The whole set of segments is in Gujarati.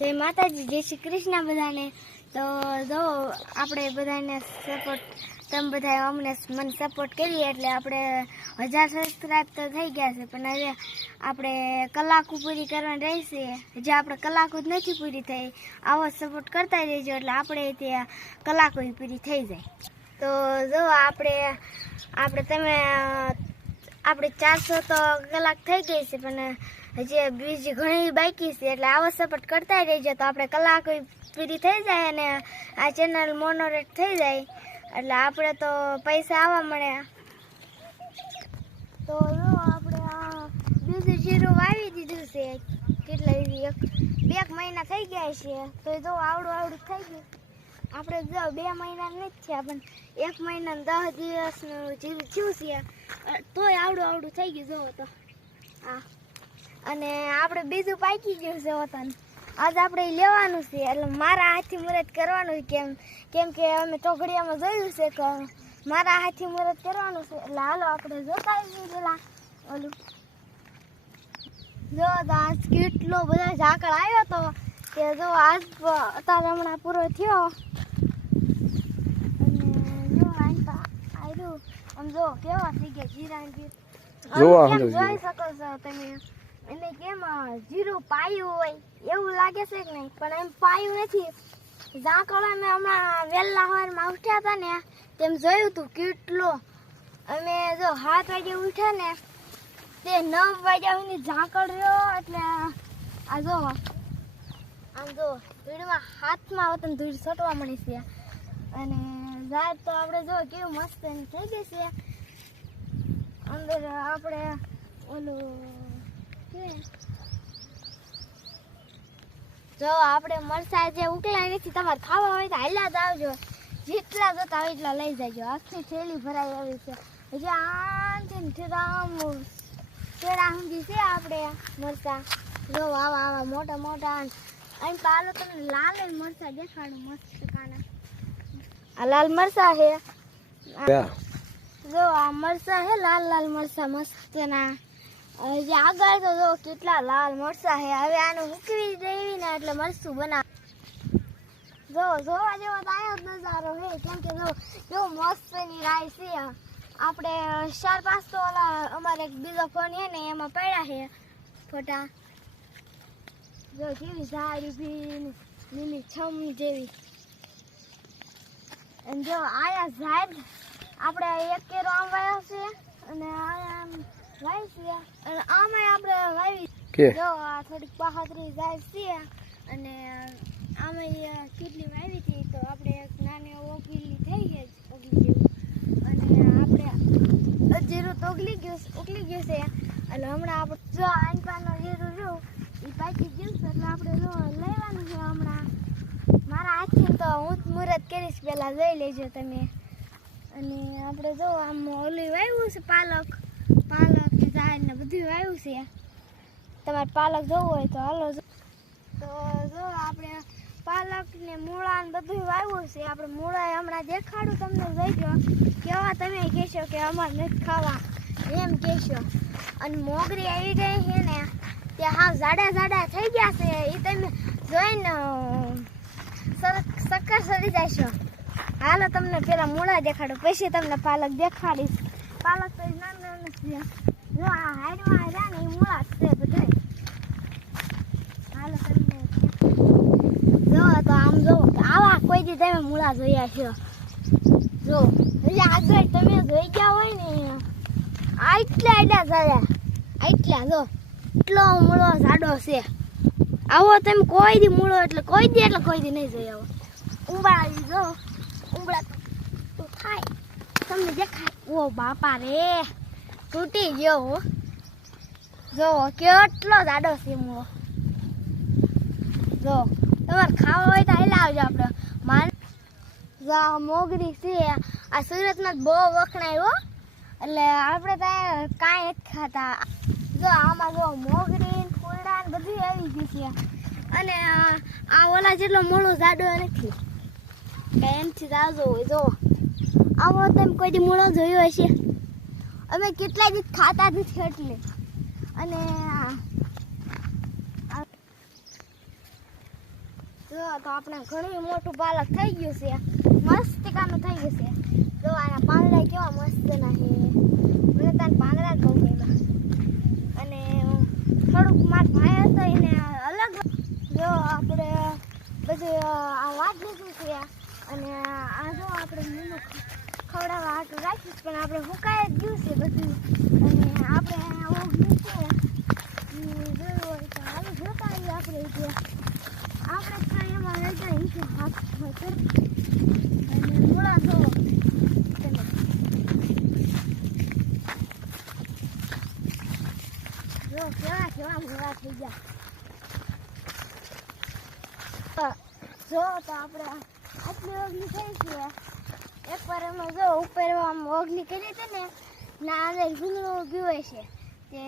જય માતાજી, જય શ્રી કૃષ્ણ બધાને। તો જો આપણે બધાને સપોર્ટ, તમે બધા અમને મને સપોર્ટ કરીએ એટલે આપણે 1000 સબસ્ક્રાઈબ તો થઈ ગયા છે, પણ હવે આપણે કલાકો પૂરી કરવાની રહેશે। જે આપણે કલાકો જ નથી પૂરી થઈ, આવો સપોર્ટ કરતા રહેજો એટલે આપણે ત્યાં કલાકો પૂરી થઈ જાય। તો જો આપણે તમે આપણે 400 તો કલાક થઈ ગઈ છે, પણ હજી બીજી ઘણી બાકી છે એટલે આવો સપોર્ટ કરતા રહેજો તો આપણે કલાકો પૂરી થઈ જાય અને આ ચેનલ મોનોરેટ થઈ જાય એટલે આપણે તો પૈસા આવવા મળે। તો જો આપણે આ બીજું જીરું વાવી દીધું છે, કેટલા 2 મહિના થઈ ગયા છે, તો જો આવડું થઈ ગયું। આપણે જો 2 મહિના નથી થયા, પણ 1 મહિના 10 દિવસનું જીરું થયું છે, તોય આવડું થઈ ગયું જોવો તો આ। અને આપણે બીજું પાકી ગયું છે વતન, આજ આપણે લેવાનું છે એટલે મારા હાથથી મુહૂર્ત કરવાનું કેમ કે અમે ચોઘડિયામાં જોયું છે કે મારા હાથથી મુહૂર્ત કરવાનું છે એટલે હાલો આપણે જોતા આવીએ પેલા ઓલું। જો આજ કેટલો બધા ઝાકળ આવ્યો તો કે જો આજ અત્યારે હમણાં પૂરો થયો અને જો આવ્યું આમ જો કેવા થઈ ગયા જીરા જોઈ શકો છો તમે। એને કેમ જીરું પાયું હોય એવું લાગે છે કે નહીં, પણ એમ પાયું નથી। ઝાકળ અમે હમણાં વહેલા સવારમાં ઉઠ્યા હતા ને તેમ જોયું હતું કેટલો, અમે જો 7 વાગે ઉઠ્યા ને તે 9 વાગ્યા સુધી ઝાકળ રહ્યો એટલે આ જો આમ જો ધૂળમાં હાથમાં વતન ધૂળ છોટવા મળી છે અને જાત તો આપણે જો કેવું મસ્ત એમ થઈ ગઈ છે। અંદર આપણે ઓલું જો આપણે મરચા જે ઉકલાય નથી, તમારે ખાવા હોય તો હાલ્યા જ આવજો, જેટલા જોતા હોય એટલા લઈ જાજો। આખી થેલી ભરાઈ આવી છે, હજી આમથી રામ કેળા સુધી છે આપણે મરચા। જો આવા મોટા અને પાલો તમને લાલ મરચા દેખાડું મસ્ત કાના, આ લાલ મરચા છે। જો આ મરચા છે લાલ મરચા મસ્ત ના, જે આગળ તો જો કેટલા લાલ મરચા છે। હવે આને ઉકળી દેવી ને એટલે મરચું બનાવ જો જોવા જેવો તો આયો જ નજારો છે, કેમ કે જો કેવું મસ્ત ની રાઈ છે। આપણે 4-5 તો ઓલા અમારે બીજો ફોન છે ને એમાં પડ્યા છે ફોટા, જો કેવી સારી ભીન લીલી છમ જેવી। અને જો આયા ઝાડ આપણે 1 કેરો આમ વાવ્યો છે અને આયા વાવી છે અને આમાં આપણે વાવી જો આ થોડીક 35 ઝાડ છે અને આમાં કેટલી વાવી હતી તો આપણે એક નાની ઓગલી થઈ ગઈ જેવું અને આપણે જીરું તો ઉકલી ગયું છે એટલે હમણાં આપણે જો આનપાનો જીરું રહ્યું એ પાકી ગયું છે એટલે આપણે જો લેવાનું છે હમણાં। મારા હાથથી તો હું જ મુહૂર્ત કરીશ, પહેલાં જોઈ લેજો તમે। અને આપણે જો આમ ઓલી વાવ્યું છે પાલક ઝાડ ને બધું વાવ્યું છે, તમારે પાલક જોવું હોય તો હાલો। તો જો આપણે પાલક ને મૂળા ને બધું વાવ્યું છે, આપણે મૂળા હમણાં દેખાડું તમને, જોઈજો કેવા તમે કહેશો કે અમારે નથી ખાવા એમ કહેશો। અને મોગરી આવી ગઈ છે ને ત્યાં હા જાડા થઈ ગયા છે, એ તમે જોઈને શક્કર સડી જશો। હાલો તમને પેલા મૂળા દેખાડું પછી તમને પાલક દેખાડીશ। પાલક તો નાના છે, જો આ હાઈડમાં આવ્યા ને એ મૂળા છે બધા। હાલો તમને જો તો આમ જો આવા કોઈ દી તમે મૂળા જોયા છો, જો હજી આગળ તમે જોઈ ગયા હોય ને આટલા જો એટલો મૂળો જાડો છે। આવો તમે કોઈ દી મૂળો એટલે કોઈ દી નહીં જોઈ આવો। ઉંબળા જો ઉંબળા તો થાય તમને દેખાય, ઓ બાપા રે તૂટી ગયો, જો કેટલો જાડો છે મૂળો। જો તમારે ખાવા હોય તો હાલ આવજો આપણે જો મોગરી છે આ સુરતમાં બહુ વખણાય એટલે આપણે ત્યાં કાંઈ નથી ખાતા। જો આમાં જો મોગરી ફૂલડા ને બધું આવી ગયું છે અને આ ઓલા જેટલો મૂળો જાડો નથી કે એમથી તાજો હોય। જો આવો તમે કોઈ દી મૂળો જોયો હશે, અમે કેટલા દી ખાતા નથી એટલે। અને જો તો આપણે ઘણું મોટું પાલક થઈ ગયું છે, મસ્ત કાનું થઈ ગયું છે. જો આના પાંદડા કેવા મસ્ત ના છે, મને તાર પાંદડા જ બહુ ગમ્યા. અને થોડુંક મારા ભાઈ હતો એને અલગ. જો આપણે બધું આ વાત લીધું છે અને આ જો આપણે લીલું ખવડાવવા હાટું રાખીશ, પણ આપણે હુકાય જ ગયું છે બધું. અને આપણે ઓગળી છે જોયું હોય તો હાલો જોતા આવીએ આપણે થાય એમાં લઈ જાય છે હાથ અને મૂળા જોવો જો કેવા મૂળા થઈ ગયા. જો તો આપણે આટલી ઓગલી થઈ છે. એકવાર એમાં જો ઉપર આમ ઓગલી કરી હતી ને ના અંદર ભૂંગળું ગયું છે. તે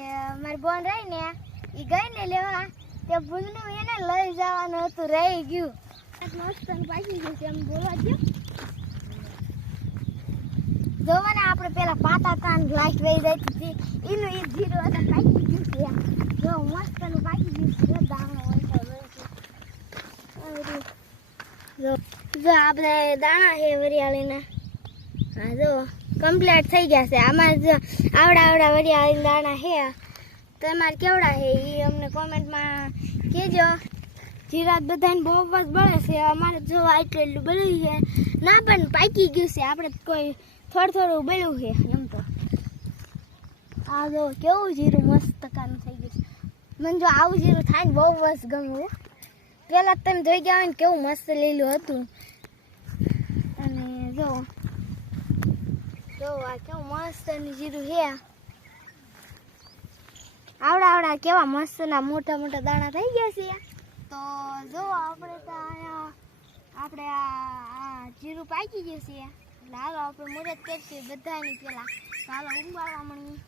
મારી બોન રહી ને એ ગઈ ને લેવા, તે ભૂંગળું એને લઈ જવાનું હતું, રહી ગયું. મસ્ત પાકી ગયું છે એમ બોલવા દો. જોવો ને આપણે પેલા પાતા કાન લાઈટ વહી જતી હતી એનું એક જીરું હતા પાકી ગયું છે. જો મસ્ત પાકી ગયું છે, દાણો હોય જો આપણે દાણા છે વરિયાળીના. હા જો કમ્પ્લીટ થઈ ગયા છે. આમાં જો આવડા વરિયાળી દાણા છે. તમારે કેવડા છે એ અમને કોમેન્ટમાં કહેજો. જીરા બધાને બહુ જ બળે છે, અમારે જો એટલું બળ્યું છે ના, પણ પાકી ગયું છે. આપણે કોઈ થોડું બળ્યું છે એમ તો. આ જો કેવું જીરું મસ્ત કાનું થઈ ગયું છે. મને જો આવું જીરું થાય ને બહુ જ ગમ્યું. પેલા તમે જોઈ ગયા હોય ને કેવું મસ્ત લીલું હતું. અને જો આ કેવું મસ્ત જીરું છે. આવડા કેવા મસ્ત ના મોટા દાણા થઈ ગયા છે. તો જો આપણે તો આપણે આ જીરું પાકી ગયું છે. હાલો આપણે મુહૂર્ત કરીશું બધાની પેલા. હાલો ઉંબાળવા મળી.